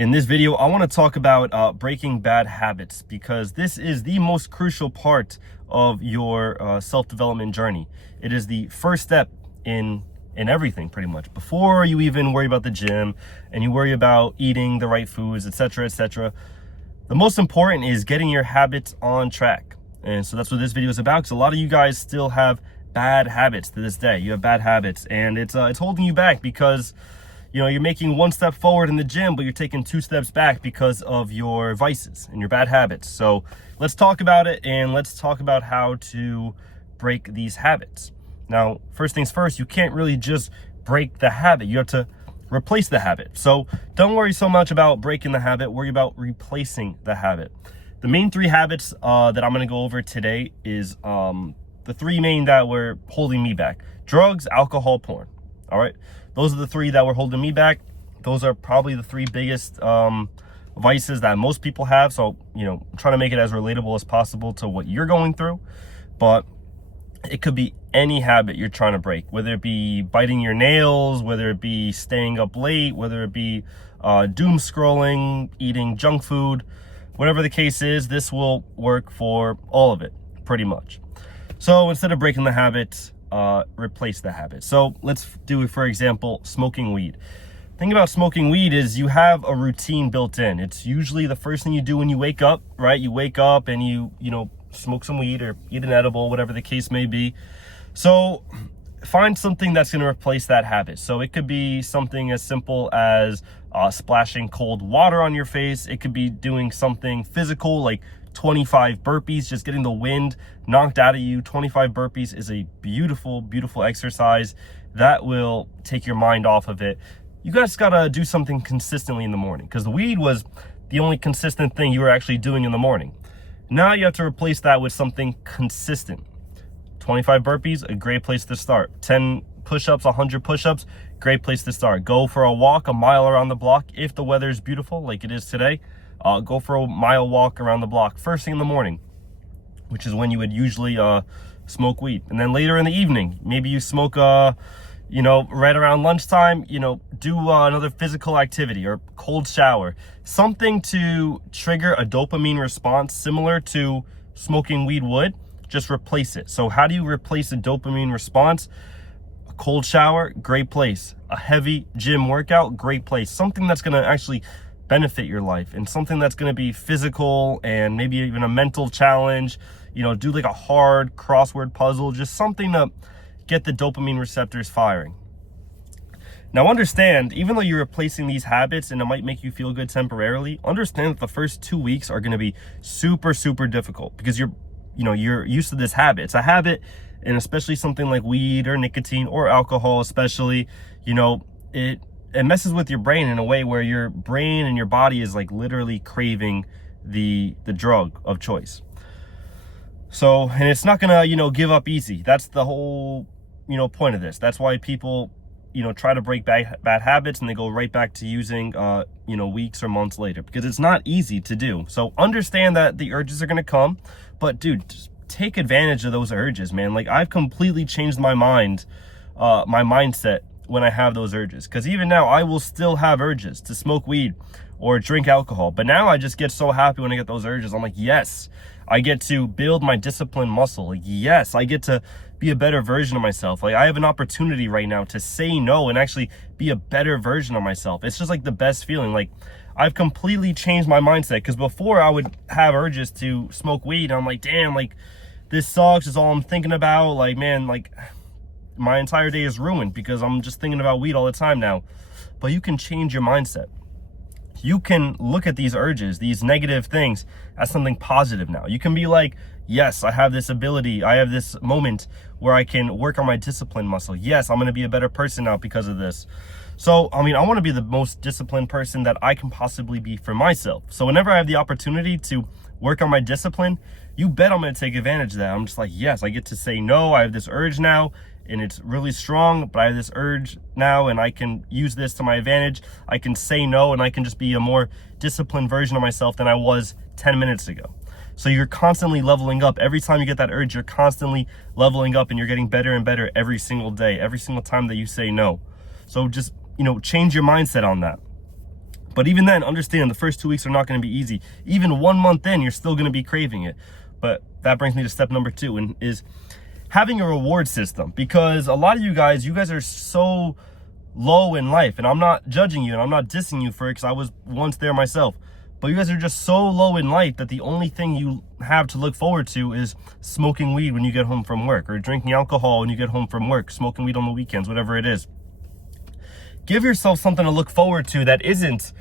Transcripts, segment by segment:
In this video, I want to talk about breaking bad habits, because this is the most crucial part of your self-development journey. It is the first step in everything, pretty much. Before you even worry about the gym and you worry about eating the right foods, etc., etc., the most important is getting your habits on track. And so that's what this video is about, because a lot of you guys still have bad habits to this day. You have bad habits, and it's holding you back because you're making one step forward in the gym, but you're taking 2 steps back because of your vices and your bad habits. So let's talk about it, and let's talk about how to break these habits. Now, first things first, you can't really just break the habit. You have to replace the habit. So don't worry so much about breaking the habit. Worry about replacing the habit. The main 3 habits that I'm going to go over today is the 3 main that were holding me back: drugs, alcohol, porn. All right. Those are the 3 that were holding me back. Those are probably the 3 biggest vices that most people have. So, I'm trying to make it as relatable as possible to what you're going through. But it could be any habit you're trying to break, whether it be biting your nails, whether it be staying up late, whether it be doom scrolling, eating junk food. Whatever the case is, this will work for all of it, pretty much. So instead of breaking the habit, replace the habit. So let's do, for example, smoking weed. The thing about smoking weed is you have a routine built in. It's usually the first thing you do when you wake up, right? You wake up and you smoke some weed or eat an edible, whatever the case may be. So find something that's going to replace that habit. So it could be something as simple as splashing cold water on your face. It could be doing something physical like 25 burpees, just getting the wind knocked out of you. 25 burpees is a beautiful, beautiful exercise that will take your mind off of it. You guys gotta do something consistently in the morning, because the weed was the only consistent thing you were actually doing in the morning. Now you have to replace that with something consistent. 25 burpees, a great place to start. 10 push-ups, 100 push-ups, great place to start. Go for a walk, a mile around the block. If the weather is beautiful like it is today, go for a mile walk around the block first thing in the morning, which is when you would usually smoke weed. And then later in the evening, maybe you smoke, right around lunchtime, do another physical activity or cold shower, something to trigger a dopamine response similar to smoking weed would. Just replace it. So how do you replace a dopamine response? A cold shower, great place. A heavy gym workout, great place. Something that's going to actually benefit your life, and something that's going to be physical and maybe even a mental challenge. Do like a hard crossword puzzle, just something to get the dopamine receptors firing. Now understand, even though you're replacing these habits and it might make you feel good temporarily, understand that the first 2 weeks are going to be super, super difficult, because you're used to this habit. It's a habit, and especially something like weed or nicotine or alcohol, especially, it messes with your brain in a way where your brain and your body is like literally craving the drug of choice. So, and it's not gonna, give up easy. That's the whole, point of this. That's why people, try to break bad habits and they go right back to using, weeks or months later, because it's not easy to do. So understand that the urges are gonna come, but dude, just take advantage of those urges, man. Like, I've completely changed my mind, my mindset when I have those urges, because even now I will still have urges to smoke weed or drink alcohol, but now I just get so happy when I get those urges. I'm like, yes, I get to build my discipline muscle. Like, yes, I get to be a better version of myself. Like, I have an opportunity right now to say no and actually be a better version of myself. It's just like the best feeling. Like, I've completely changed my mindset, because before I would have urges to smoke weed and I'm like, damn, like, this sucks, it's all I'm thinking about. Like, man, like, my entire day is ruined because I'm just thinking about weed all the time now. But you can change your mindset. You can look at these urges, these negative things, as something positive now. You can be like, yes, I have this ability. I have this moment where I can work on my discipline muscle. Yes, I'm going to be a better person now because of this. So, I want to be the most disciplined person that I can possibly be for myself. So whenever I have the opportunity to work on my discipline, you bet I'm going to take advantage of that. I'm just like, yes, I get to say no. I have this urge now, and it's really strong, but I have this urge now, and I can use this to my advantage. I can say no, and I can just be a more disciplined version of myself than I was 10 minutes ago. So you're constantly leveling up. Every time you get that urge, you're constantly leveling up, and you're getting better and better every single day, every single time that you say no. So just, change your mindset on that. But even then, understand the first 2 weeks are not going to be easy. Even 1 month in, you're still going to be craving it. But that brings me to step number 2, and is having a reward system. Because a lot of you guys are so low in life, and I'm not judging you and I'm not dissing you for it, because I was once there myself. But you guys are just so low in life that the only thing you have to look forward to is smoking weed when you get home from work, or drinking alcohol when you get home from work, smoking weed on the weekends, whatever it is. Give yourself something to look forward to that isn't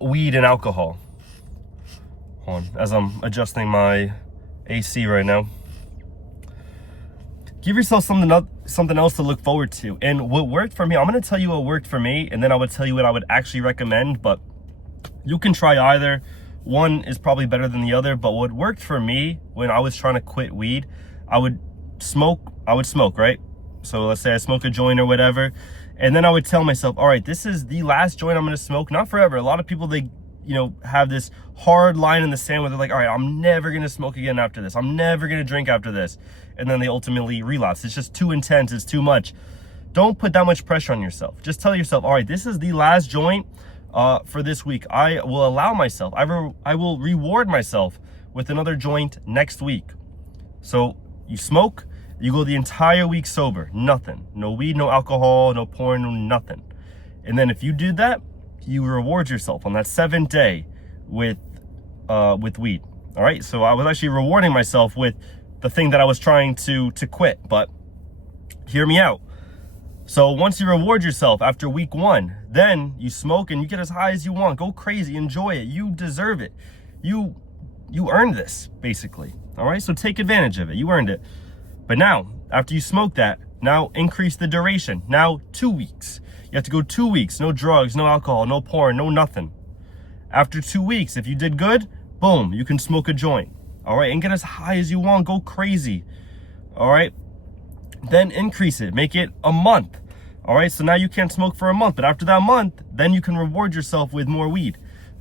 weed and alcohol. Hold on, as I'm adjusting my AC right now. Give yourself something else to look forward to. And what worked for me, I'm going to tell you what worked for me, and then I would tell you what I would actually recommend, but you can try either. One is probably better than the other, but what worked for me when I was trying to quit weed, I would smoke, right? So let's say I smoke a joint or whatever, and then I would tell myself, all right, this is the last joint I'm going to smoke, not forever. A lot of people, they have this hard line in the sand where they're like, all right, I'm never going to smoke again after this. I'm never going to drink after this. And then they ultimately relapse. It's just too intense. It's too much. Don't put that much pressure on yourself. Just tell yourself, all right, this is the last joint for this week. I will allow myself, I will reward myself with another joint next week. So you smoke, you go the entire week sober, nothing, no weed, no alcohol, no porn, no nothing. And then if you did that, you reward yourself on that 7th day with weed. All right. So I was actually rewarding myself with the thing that I was trying to quit. But hear me out. So once you reward yourself after week 1, then you smoke and you get as high as you want. Go crazy, enjoy it. You deserve it. You earned this, basically. All right, so take advantage of it. You earned it. But now, after you smoke that, now increase the duration. Now 2 weeks. You have to go 2 weeks. No drugs, no alcohol, no porn, no nothing. After 2 weeks, if you did good, boom, you can smoke a joint. All right, and get as high as you want. Go crazy. All right. Then increase it, make it a month. All right, so now you can't smoke for a month, but after that month, then you can reward yourself with more weed.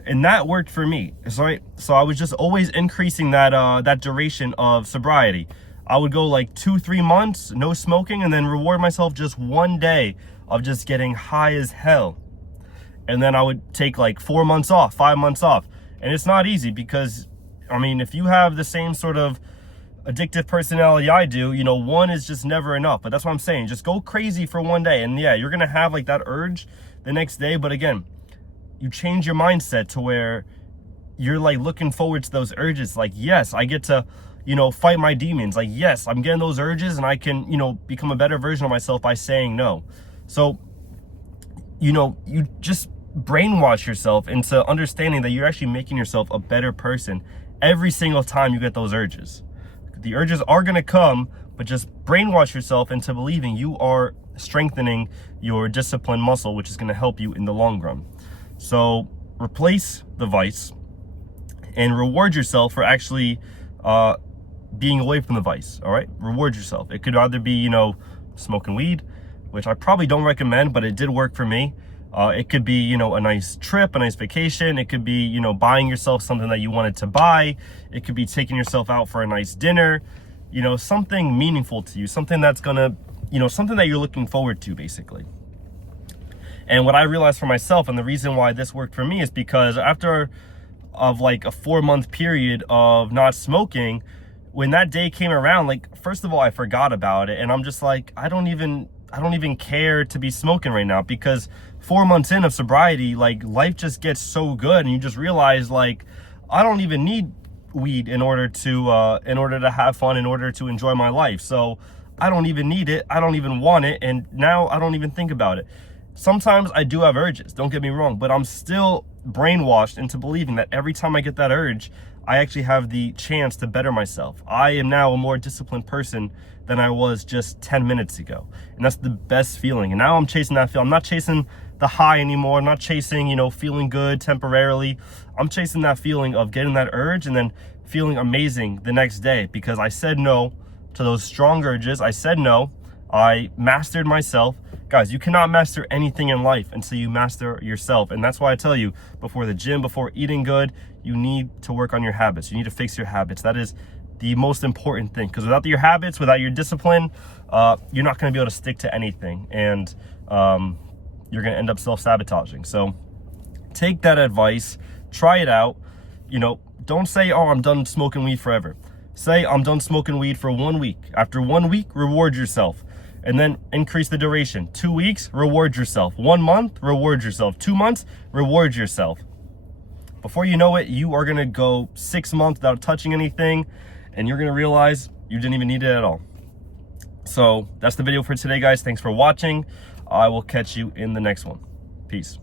And that worked for me. Right? So I was just always increasing that duration of sobriety. I would go like 2-3 months, no smoking, and then reward myself just 1 day of just getting high as hell. And then I would take like 4 months off, 5 months off. And it's not easy because, I mean, if you have the same sort of addictive personality I do, one is just never enough. But that's what I'm saying. Just go crazy for 1 day. And yeah, you're going to have like that urge the next day. But again, you change your mindset to where you're like looking forward to those urges. Like, yes, I get to, fight my demons. Like, yes, I'm getting those urges and I can, become a better version of myself by saying no. So, you just brainwash yourself into understanding that you're actually making yourself a better person every single time you get those urges. The urges are going to come, but just brainwash yourself into believing you are strengthening your discipline muscle, which is going to help you in the long run. So replace the vice and reward yourself for actually being away from the vice. All right. Reward yourself. It could either be, smoking weed, which I probably don't recommend, but it did work for me. It could be, a nice trip, a nice vacation. It could be, buying yourself something that you wanted to buy. It could be taking yourself out for a nice dinner, something meaningful to you, something that's gonna, something that you're looking forward to, basically. And what I realized for myself, and the reason why this worked for me, is because after of like a 4-month period of not smoking, when that day came around, like, first of all, I forgot about it. And I'm just like, I don't even care to be smoking right now, because 4 months in of sobriety, like, life just gets so good. And you just realize, like, I don't even need weed in order to have fun, in order to enjoy my life. So I don't even need it. I don't even want it. And now I don't even think about it. Sometimes I do have urges, don't get me wrong, but I'm still brainwashed into believing that every time I get that urge, I actually have the chance to better myself. I am now a more disciplined person than I was just 10 minutes ago. And that's the best feeling. And now I'm chasing that feeling. I'm not chasing the high anymore. I'm not chasing, feeling good temporarily. I'm chasing that feeling of getting that urge and then feeling amazing the next day, because I said no to those strong urges. I said no. I mastered myself. Guys, you cannot master anything in life until you master yourself. And that's why I tell you, before the gym, before eating good, you need to work on your habits. You need to fix your habits. That is the most important thing, because without your habits, without your discipline, you're not going to be able to stick to anything. And you're going to end up self-sabotaging. So Take that advice, try it out. You know, don't say, oh, I'm done smoking weed forever. Say, I'm done smoking weed for 1 week. After 1 week, reward yourself. And then increase the duration. 2 weeks, reward yourself. 1 month, reward yourself. 2 months, reward yourself. Before you know it, you are gonna go 6 months without touching anything, and you're gonna realize you didn't even need it at all. So that's the video for today, guys. Thanks for watching. I will catch you in the next one. Peace.